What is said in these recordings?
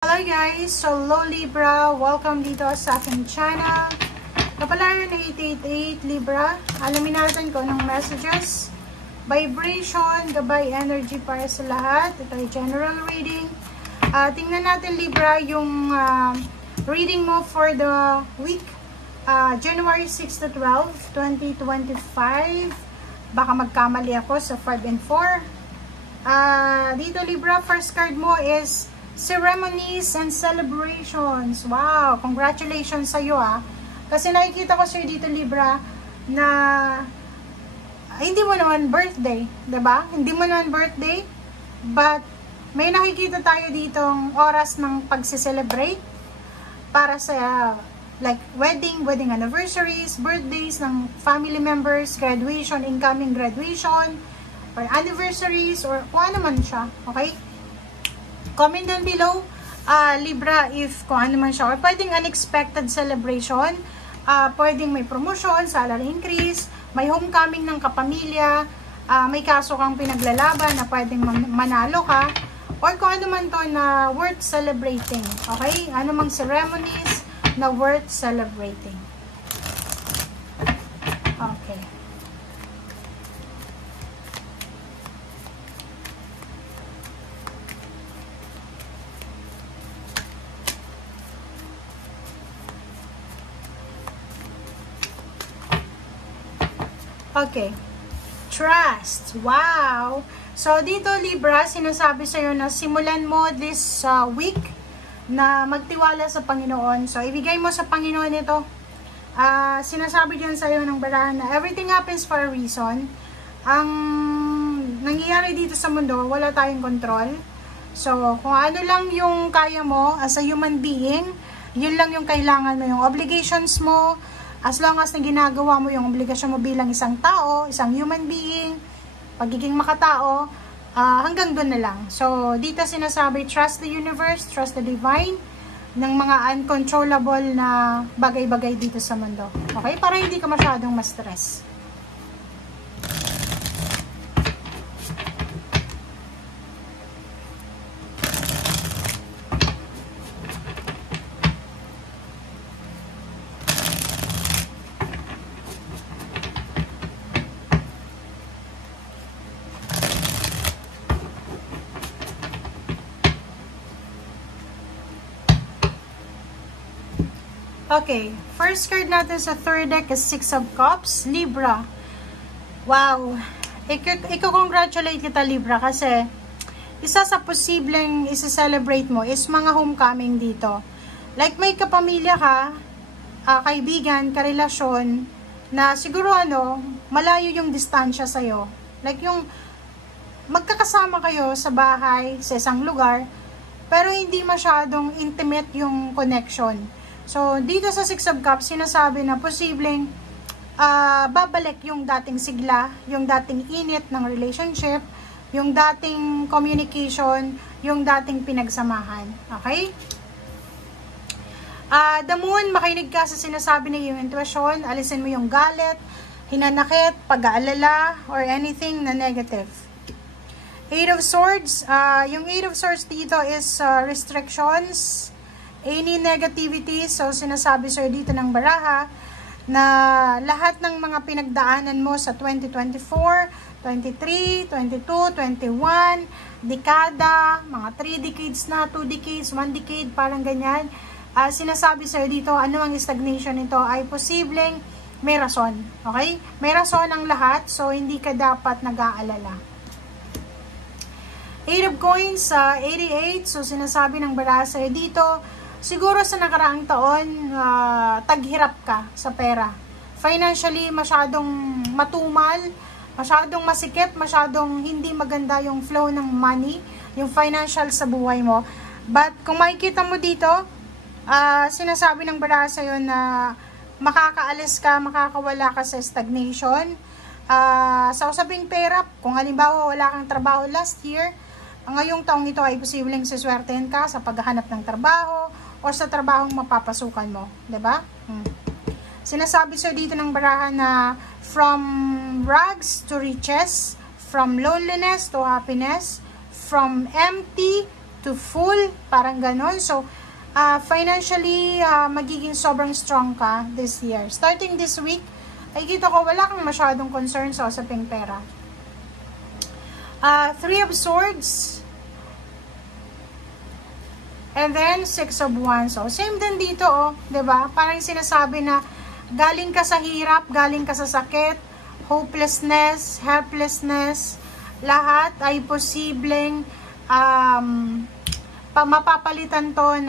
Hello guys! So, hello Libra! Welcome dito sa aking channel. Kapalaran na 888 Libra. Alamin natin kung anong messages, vibration, gabay energy para sa lahat. Ito ay general reading. Tingnan natin Libra yung reading mo for the week January 6 to 12, 2025. Baka magkamali ako sa 5 and 4. Dito Libra, first card mo is ceremonies and celebrations. Wow! Congratulations sa iyo Kasi nakikita ko sa'yo dito Libra na hindi mo naman birthday, 'di ba? Hindi mo naman birthday, but may nakikita tayo ditong oras ng pagse-celebrate para sa like wedding anniversaries, birthdays ng family members, graduation, incoming graduation, or anniversaries, or kung ano man siya. Okay? Comment down below, Libra, if kung ano man siya. Or pwedeng unexpected celebration, pwedeng may promotion, salary increase, may homecoming ng kapamilya, may kaso kang pinaglalaban na pwedeng manalo ka, or kung ano man to na worth celebrating. Okay? Ano mang ceremonies na worth celebrating. Okay. Okay. Trust. Wow! So, dito Libra, sinasabi sa'yo na simulan mo this week na magtiwala sa Panginoon. So, ibigay mo sa Panginoon ito. Sinasabi diyan sa'yo ng barahan na everything happens for a reason. Ang nangyayari dito sa mundo, wala tayong control. So, kung ano lang yung kaya mo as a human being, yun lang yung kailangan mo, yung obligations mo. As long as na ginagawa mo yung obligasyon mo bilang isang tao, isang human being, pagiging makatao, hanggang doon na lang. So, dito sinasabi, trust the universe, trust the divine, ng mga uncontrollable na bagay-bagay dito sa mundo. Okay? Para hindi ka masyadong ma-stress. Okay, first card natin sa third deck is Six of Cups, Libra. Wow! Iko-congratulate kita Libra kasi isa sa posibleng isa-celebrate mo is mga homecoming dito. Like may kapamilya ka, kaibigan, karelasyon, na siguro malayo yung distansya sa'yo. Like yung magkakasama kayo sa bahay, sa isang lugar, pero hindi masyadong intimate yung connection. So, dito sa Six of Cups, sinasabi na posibleng babalik yung dating sigla, yung dating init ng relationship, yung dating communication, yung dating pinagsamahan. Okay? The Moon, makinig ka sa sinasabi ng iyong intuition, alisin mo yung galit, hinanakit, pag-aalala, or anything na negative. Eight of Swords, yung Eight of Swords dito is restrictions, any negativity. So, sinasabi sa'yo dito ng baraha na lahat ng mga pinagdaanan mo sa 2024, 23, 22, 21, dekada, mga 3 decades na, 2 decades, 1 decade, parang ganyan. Sinasabi sa'yo dito, ano ang stagnation nito ay posibleng may rason. Okay? May rason ang lahat, so hindi ka dapat nag-aalala. 8 of Coins, 88, so sinasabi ng baraha sa'yo dito, siguro sa nakaraang taon, taghirap ka sa pera. Financially, masyadong matumal, masyadong masikip, masyadong hindi maganda yung flow ng money, yung financial sa buhay mo. But kung makikita mo dito, sinasabi ng baraha sa'yo na makakaalis ka, makakawala ka sa stagnation. Sa usaping pera, kung halimbawa wala kang trabaho last year, ngayong taong ito ay posibleng siswertehin ka sa paghahanap ng trabaho, o sa trabahong mapapasukan mo, 'di ba? Sinasabi sa'yo dito ng baraha na from rags to riches, from loneliness to happiness, from empty to full, parang ganon. So, financially, magiging sobrang strong ka this year. Starting this week, ay kita ko wala kang masyadong concern sa usaping pera. Three of Swords, and then 6 of Wands. So, same din dito, oh, 'di ba? Parang sinasabi na galing ka sa hirap, galing ka sa sakit, hopelessness, helplessness, lahat ay posibleng mapapalitan to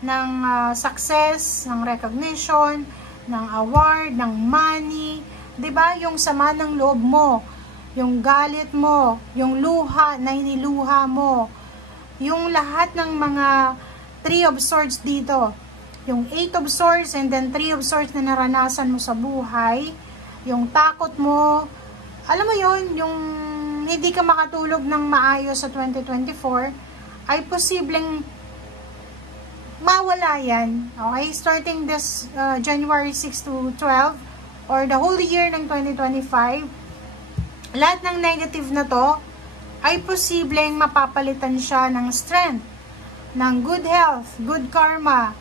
ng success, ng recognition, ng award, ng money, 'di ba? Yung sama ng loob mo, yung galit mo, yung luha na iniluha mo, yung lahat ng mga 3 of Swords dito, yung 8 of Swords and then 3 of Swords na naranasan mo sa buhay, yung takot mo, alam mo yon, yung hindi ka makatulog ng maayos sa 2024, ay posibleng mawala yan. Okay? Starting this January 6 to 12 or the whole year ng 2025, lahat ng negative na to ay posibleng mapapalitan siya ng strength, ng good health, good karma,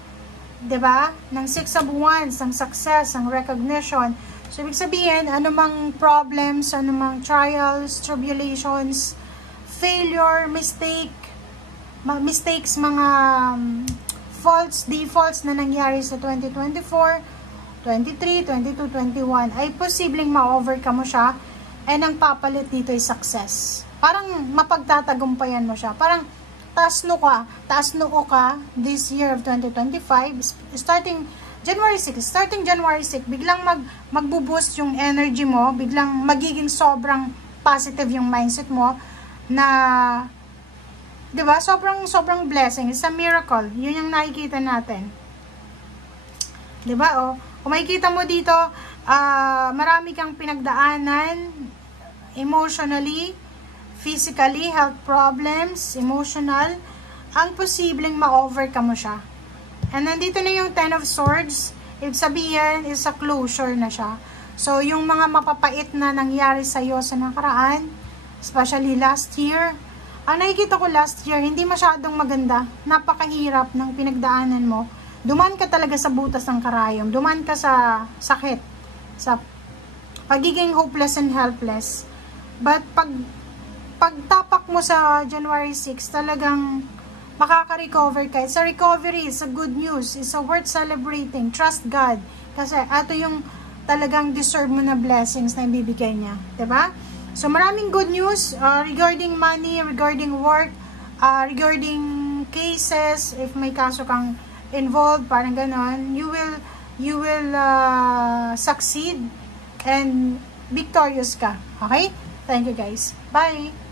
'di ba? Ng 6 of Wands, ng success, ng recognition. So, ibig sabihin, anumang problems, anumang trials, tribulations, failure, mistakes, mga faults, defaults na nangyari sa 2024, 23, 22, 21, ay posibleng ma-overcome mo siya, and ang papalit dito ay success. Parang mapagtatagumpayan mo siya. Parang taas noo ka this year of 2025, starting January 6, biglang magbo-boost yung energy mo, biglang magiging sobrang positive yung mindset mo, na, di ba, sobrang blessing. It's a miracle. Yun yung nakikita natin. Di ba, oh? Kung makikita mo dito, marami kang pinagdaanan, emotionally, physically, health problems, emotional, ang posibleng ma-overcome mo siya. And nandito na yung 10 of Swords, ibig sabihin, is a closure na siya. So, yung mga mapapait na nangyari sa'yo sa nakaraan, especially last year, ang nakikita ko last year, hindi masyadong maganda, napakahirap ng pinagdaanan mo. Dumaan ka talaga sa butas ng karayom, dumaan ka sa sakit, sa pagiging hopeless and helpless. But pagtapak mo sa January 6, talagang makaka-recover ka. It's a recovery, it's a good news, it's a worth celebrating. Trust God. Kasi ito yung talagang deserve mo na blessings na ibibigay niya. Diba? So maraming good news regarding money, regarding work, regarding cases, if may kaso kang involved, parang ganon, you will succeed and victorious ka. Okay? Thank you guys. Bye!